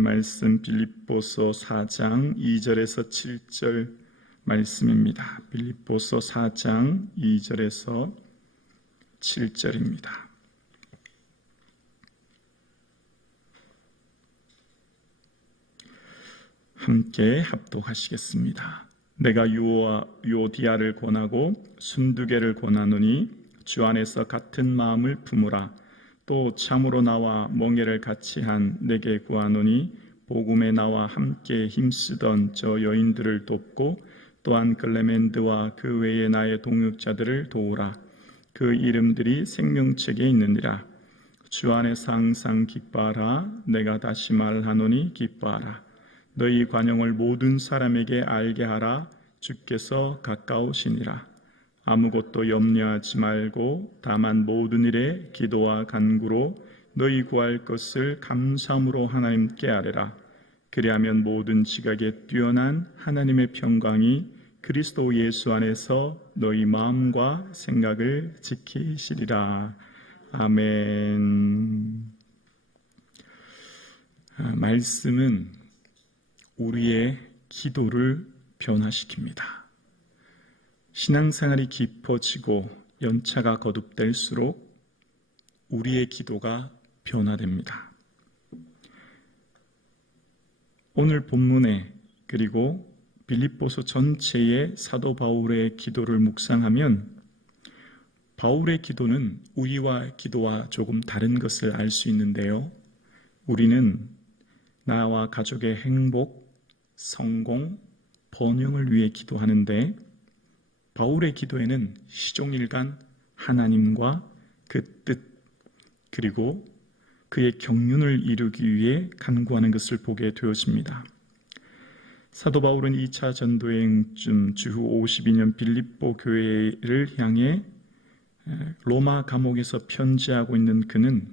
말씀 빌립보서 4장 2절에서 7절 말씀입니다. 빌립보서 4장 2절에서 7절입니다. 함께 합독하시겠습니다. 내가 유오와 유오디아를 권하고 순두개를 권하노니 주 안에서 같은 마음을 품으라. 또 참으로 나와 멍에를 같이 한 내게 구하노니 복음에 나와 함께 힘쓰던 저 여인들을 돕고 또한 클레멘드와 그 외에 나의 동역자들을 도우라. 그 이름들이 생명책에 있느니라. 주 안에서 항상 기뻐하라. 내가 다시 말하노니 기뻐하라. 너희 관용을 모든 사람에게 알게 하라. 주께서 가까우시니라. 아무것도 염려하지 말고 다만 모든 일에 기도와 간구로 너희 구할 것을 감사함으로 하나님께 아뢰라. 그리하면 모든 지각에 뛰어난 하나님의 평강이 그리스도 예수 안에서 너희 마음과 생각을 지키시리라. 아멘. 말씀은 우리의 기도를 변화시킵니다. 신앙생활이 깊어지고 연차가 거듭될수록 우리의 기도가 변화됩니다. 오늘 본문에 그리고 빌립보서 전체의 사도 바울의 기도를 묵상하면 바울의 기도는 우리와 기도와 조금 다른 것을 알 수 있는데요. 우리는 나와 가족의 행복, 성공, 번영을 위해 기도하는데 바울의 기도에는 시종일관 하나님과 그 뜻 그리고 그의 경륜을 이루기 위해 간구하는 것을 보게 되었습니다. 사도 바울은 2차 전도여행쯤 주후 52년 빌립보 교회를 향해 로마 감옥에서 편지하고 있는 그는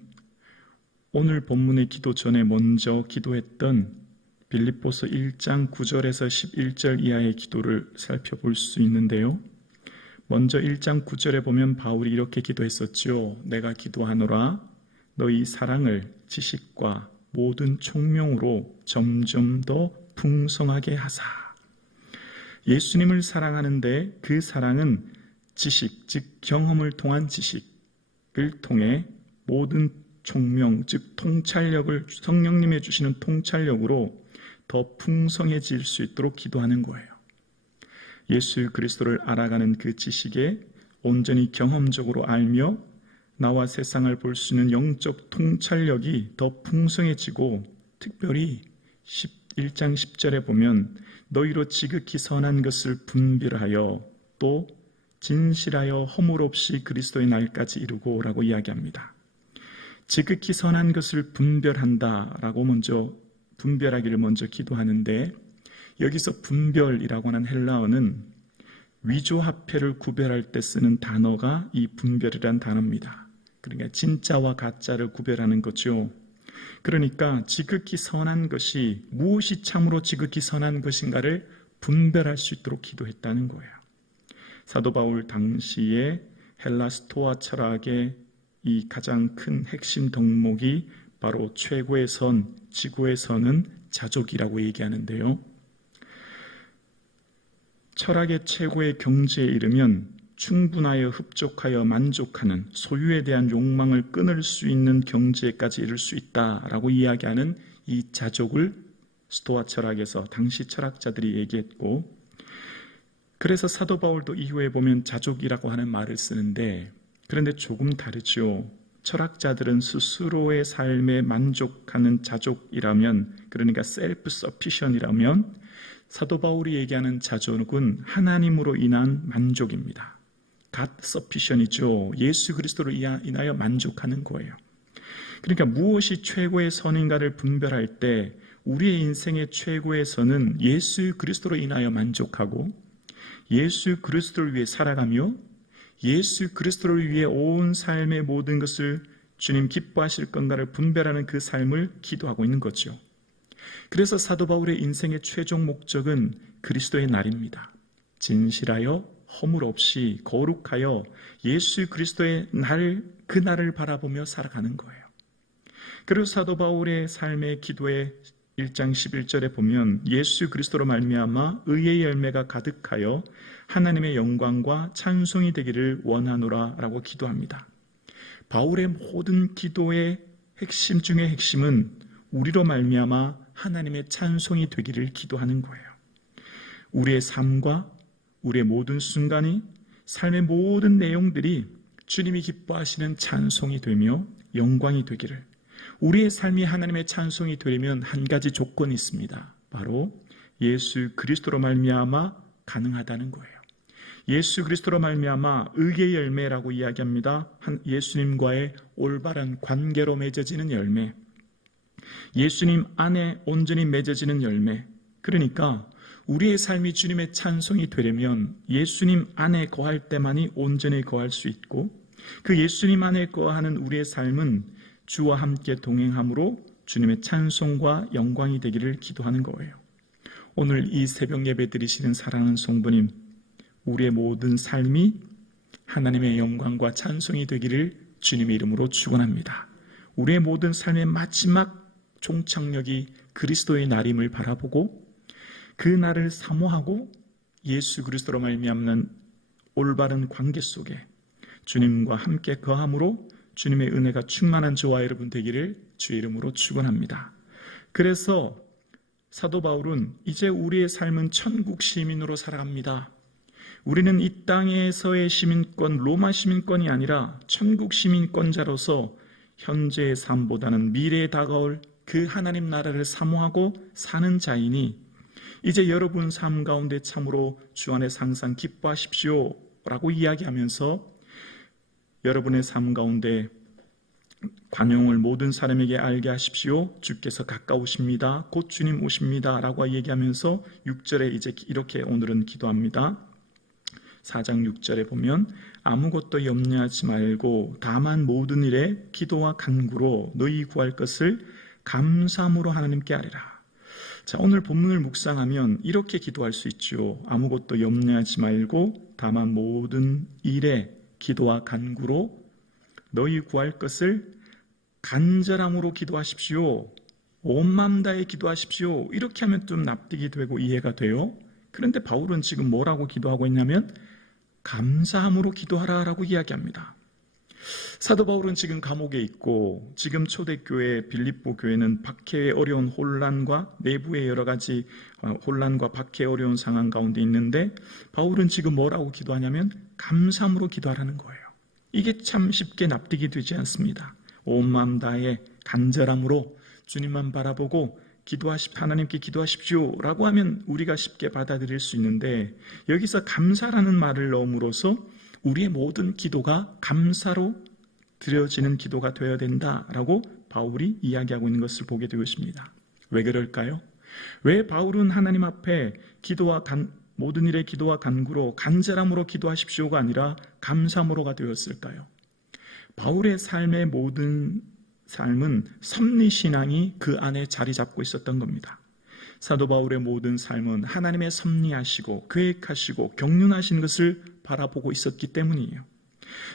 오늘 본문의 기도 전에 먼저 기도했던 빌립보서 1장 9절에서 11절 이하의 기도를 살펴볼 수 있는데요. 먼저 1장 9절에 보면 바울이 이렇게 기도했었죠. 내가 기도하노라 너희 사랑을 지식과 모든 총명으로 점점 더 풍성하게 하사. 예수님을 사랑하는데 그 사랑은 지식, 즉 경험을 통한 지식을 통해 모든 총명, 즉 통찰력을 성령님의 주시는 통찰력으로 더 풍성해질 수 있도록 기도하는 거예요. 예수 그리스도를 알아가는 그 지식에 온전히 경험적으로 알며 나와 세상을 볼 수 있는 영적 통찰력이 더 풍성해지고 특별히 1장 10절에 보면 너희로 지극히 선한 것을 분별하여 또 진실하여 허물 없이 그리스도의 날까지 이루고 라고 이야기합니다. 지극히 선한 것을 분별한다라고 먼저 분별하기를 먼저 기도하는데 여기서 분별이라고 하는 헬라어는 위조화폐를 구별할 때 쓰는 단어가 이 분별이란 단어입니다. 그러니까 진짜와 가짜를 구별하는 거죠. 그러니까 지극히 선한 것이 무엇이 참으로 지극히 선한 것인가를 분별할 수 있도록 기도했다는 거예요. 사도 바울 당시에 헬라 스토아 철학의 이 가장 큰 핵심 덕목이 바로 최고의 선, 지구의 선은 자족이라고 얘기하는데요. 철학의 최고의 경지에 이르면 충분하여 흡족하여 만족하는 소유에 대한 욕망을 끊을 수 있는 경지에까지 이를 수 있다라고 이야기하는 이 자족을 스토아 철학에서 당시 철학자들이 얘기했고, 그래서 사도 바울도 이후에 보면 자족이라고 하는 말을 쓰는데, 그런데 조금 다르죠. 철학자들은 스스로의 삶에 만족하는 자족이라면, 그러니까 셀프 서피션이라면 사도 바울이 얘기하는 자족은 하나님으로 인한 만족입니다. God sufficient이죠. 예수 그리스도로 인하여 만족하는 거예요. 그러니까 무엇이 최고의 선인가를 분별할 때 우리의 인생의 최고의 선은 예수 그리스도로 인하여 만족하고 예수 그리스도를 위해 살아가며 예수 그리스도를 위해 온 삶의 모든 것을 주님 기뻐하실 건가를 분별하는 그 삶을 기도하고 있는 거죠. 그래서 사도 바울의 인생의 최종 목적은 그리스도의 날입니다. 진실하여 허물 없이 거룩하여 예수 그리스도의 날, 그 날을 바라보며 살아가는 거예요. 그리고 사도 바울의 삶의 기도의 1장 11절에 보면 예수 그리스도로 말미암아 의의 열매가 가득하여 하나님의 영광과 찬송이 되기를 원하노라 라고 기도합니다. 바울의 모든 기도의 핵심 중의 핵심은 우리로 말미암아 하나님의 찬송이 되기를 기도하는 거예요. 우리의 삶과 우리의 모든 순간이, 삶의 모든 내용들이 주님이 기뻐하시는 찬송이 되며 영광이 되기를, 우리의 삶이 하나님의 찬송이 되려면 한 가지 조건이 있습니다. 바로 예수 그리스도로 말미암아 가능하다는 거예요. 예수 그리스도로 말미암아 의의 열매라고 이야기합니다. 예수님과의 올바른 관계로 맺어지는 열매, 예수님 안에 온전히 맺어지는 열매. 그러니까 우리의 삶이 주님의 찬송이 되려면 예수님 안에 거할 때만이 온전히 거할 수 있고, 그 예수님 안에 거하는 우리의 삶은 주와 함께 동행함으로 주님의 찬송과 영광이 되기를 기도하는 거예요. 오늘 이 새벽 예배 드리시는 사랑하는 성도님, 우리의 모든 삶이 하나님의 영광과 찬송이 되기를 주님의 이름으로 축원합니다. 우리의 모든 삶의 마지막 종착역이 그리스도의 날임을 바라보고 그 날을 사모하고 예수 그리스도로 말미암는 올바른 관계 속에 주님과 함께 거함으로 주님의 은혜가 충만한 저와 여러분 되기를 주의 이름으로 축원합니다. 그래서 사도 바울은 이제 우리의 삶은 천국 시민으로 살아갑니다. 우리는 이 땅에서의 시민권, 로마 시민권이 아니라 천국 시민권자로서 현재의 삶보다는 미래에 다가올 그 하나님 나라를 사모하고 사는 자이니, 이제 여러분 삶 가운데 참으로 주 안에서 항상 기뻐하십시오 라고 이야기하면서 여러분의 삶 가운데 관용을 모든 사람에게 알게 하십시오. 주께서 가까우십니다. 곧 주님 오십니다 라고 얘기하면서 6절에 이제 이렇게 오늘은 기도합니다. 4장 6절에 보면 아무것도 염려하지 말고 다만 모든 일에 기도와 간구로 너희 구할 것을 감사함으로 하나님께 아뢰라. 자, 오늘 본문을 묵상하면 이렇게 기도할 수 있죠. 아무것도 염려하지 말고 다만 모든 일에 기도와 간구로 너희 구할 것을 간절함으로 기도하십시오. 온 마음 다해 기도하십시오. 이렇게 하면 좀 납득이 되고 이해가 돼요. 그런데 바울은 지금 뭐라고 기도하고 있냐면 감사함으로 기도하라라고 이야기합니다. 사도 바울은 지금 감옥에 있고 지금 초대교회 빌립보 교회는 박해의 어려운 혼란과 내부의 여러 가지 혼란과 박해의 어려운 상황 가운데 있는데 바울은 지금 뭐라고 기도하냐면 감사함으로 기도하라는 거예요. 이게 참 쉽게 납득이 되지 않습니다. 온 마음 다해 간절함으로 주님만 바라보고 하나님께 기도하십시오 라고 하면 우리가 쉽게 받아들일 수 있는데, 여기서 감사라는 말을 넣음으로써 우리의 모든 기도가 감사로 드려지는 기도가 되어야 된다라고 바울이 이야기하고 있는 것을 보게 되고 있습니다. 왜 그럴까요? 왜 바울은 하나님 앞에 모든 일에 기도와 간구로 간절함으로 기도하십시오가 아니라 감사함으로가 되었을까요? 바울의 삶의 모든 삶은 섭리신앙이 그 안에 자리 잡고 있었던 겁니다. 사도 바울의 모든 삶은 하나님의 섭리하시고 계획하시고 경륜하신 것을 바라보고 있었기 때문이에요.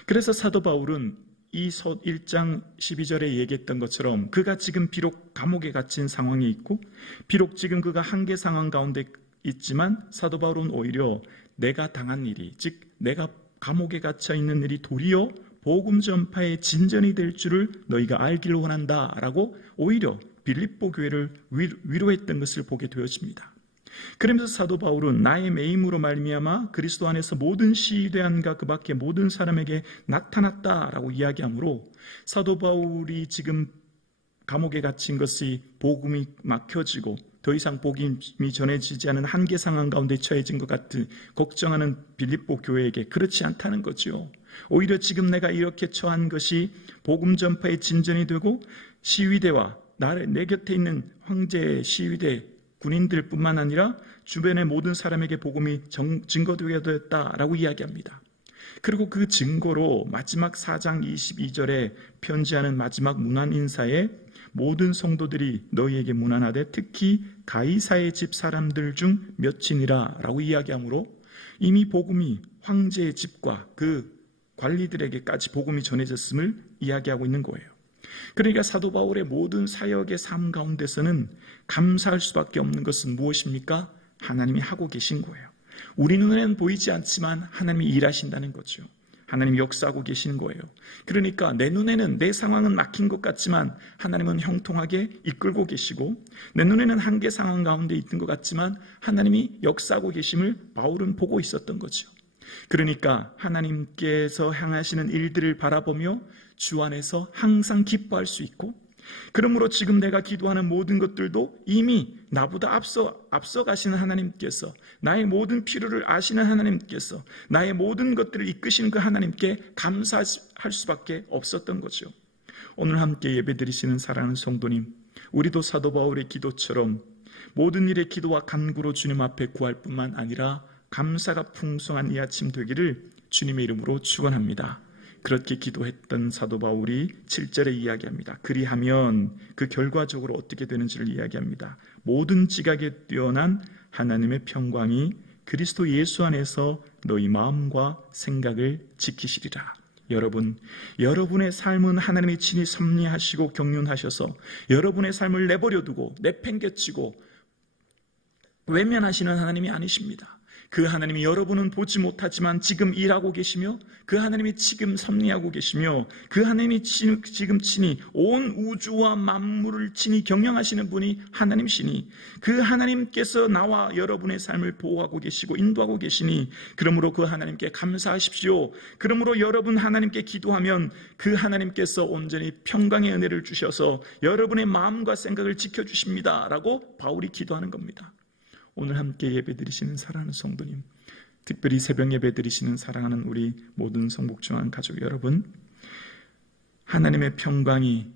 그래서 사도 바울은 이 1장 12절에 얘기했던 것처럼 그가 지금 비록 감옥에 갇힌 상황에 있고 비록 지금 그가 한계 상황 가운데 있지만 사도 바울은 오히려 내가 당한 일이, 즉 내가 감옥에 갇혀 있는 일이 도리어 복음 전파의 진전이 될 줄을 너희가 알기를 원한다라고 오히려 빌립보 교회를 위로했던 것을 보게 되어집니다. 그러면서 사도 바울은 나의 매임으로 말미암아 그리스도 안에서 모든 시대한과 그 밖의 모든 사람에게 나타났다라고 이야기하므로 사도 바울이 지금 감옥에 갇힌 것이 복음이 막혀지고 더 이상 복음이 전해지지 않은 한계 상황 가운데 처해진 것 같은 걱정하는 빌립보 교회에게 그렇지 않다는 거죠. 오히려 지금 내가 이렇게 처한 것이 복음 전파의 진전이 되고 시위대와 내 곁에 있는 황제 시위대 군인들 뿐만 아니라 주변의 모든 사람에게 복음이 증거되게 되었다라고 이야기합니다. 그리고 그 증거로 마지막 4장 22절에 편지하는 마지막 문안 인사에 모든 성도들이 너희에게 문안하되 특히 가이사의 집 사람들 중 몇이니라 라고 이야기하므로 이미 복음이 황제의 집과 그 관리들에게까지 복음이 전해졌음을 이야기하고 있는 거예요. 그러니까 사도 바울의 모든 사역의 삶 가운데서는 감사할 수밖에 없는 것은 무엇입니까? 하나님이 하고 계신 거예요. 우리 눈에는 보이지 않지만 하나님이 일하신다는 거죠. 하나님이 역사하고 계시는 거예요. 그러니까 내 눈에는 내 상황은 막힌 것 같지만 하나님은 형통하게 이끌고 계시고, 내 눈에는 한계 상황 가운데 있는 것 같지만 하나님이 역사하고 계심을 바울은 보고 있었던 거죠. 그러니까 하나님께서 향하시는 일들을 바라보며 주 안에서 항상 기뻐할 수 있고, 그러므로 지금 내가 기도하는 모든 것들도 이미 나보다 앞서 가시는 하나님께서, 나의 모든 필요를 아시는 하나님께서, 나의 모든 것들을 이끄시는 그 하나님께 감사할 수밖에 없었던 거죠. 오늘 함께 예배드리시는 사랑하는 성도님, 우리도 사도 바울의 기도처럼 모든 일에 기도와 간구로 주님 앞에 구할 뿐만 아니라 감사가 풍성한 이 아침 되기를 주님의 이름으로 축원합니다. 그렇게 기도했던 사도 바울이 7절에 이야기합니다. 그리하면 그 결과적으로 어떻게 되는지를 이야기합니다. 모든 지각에 뛰어난 하나님의 평강이 그리스도 예수 안에서 너희 마음과 생각을 지키시리라. 여러분, 여러분의 삶은 하나님이 친히 섭리하시고 경륜하셔서 여러분의 삶을 내버려두고 내팽개치고 외면하시는 하나님이 아니십니다. 그 하나님이 여러분은 보지 못하지만 지금 일하고 계시며, 그 하나님이 지금 섭리하고 계시며, 그 하나님이 지금 친히 온 우주와 만물을 친히 경영하시는 분이 하나님이시니, 그 하나님께서 나와 여러분의 삶을 보호하고 계시고 인도하고 계시니, 그러므로 그 하나님께 감사하십시오. 그러므로 여러분 하나님께 기도하면 그 하나님께서 온전히 평강의 은혜를 주셔서 여러분의 마음과 생각을 지켜주십니다 라고 바울이 기도하는 겁니다. 오늘 함께 예배드리시는 사랑하는 성도님, 특별히 새벽 예배드리시는 사랑하는 우리 모든 성북중앙 가족 여러분, 하나님의 평강이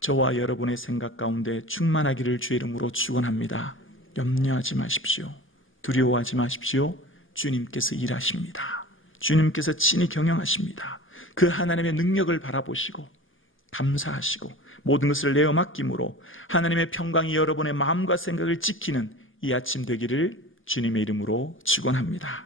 저와 여러분의 생각 가운데 충만하기를 주의 이름으로 축원합니다. 염려하지 마십시오. 두려워하지 마십시오. 주님께서 일하십니다. 주님께서 친히 경영하십니다. 그 하나님의 능력을 바라보시고 감사하시고 모든 것을 내어 맡김으로 하나님의 평강이 여러분의 마음과 생각을 지키는 이 아침 되기를 주님의 이름으로 축원합니다.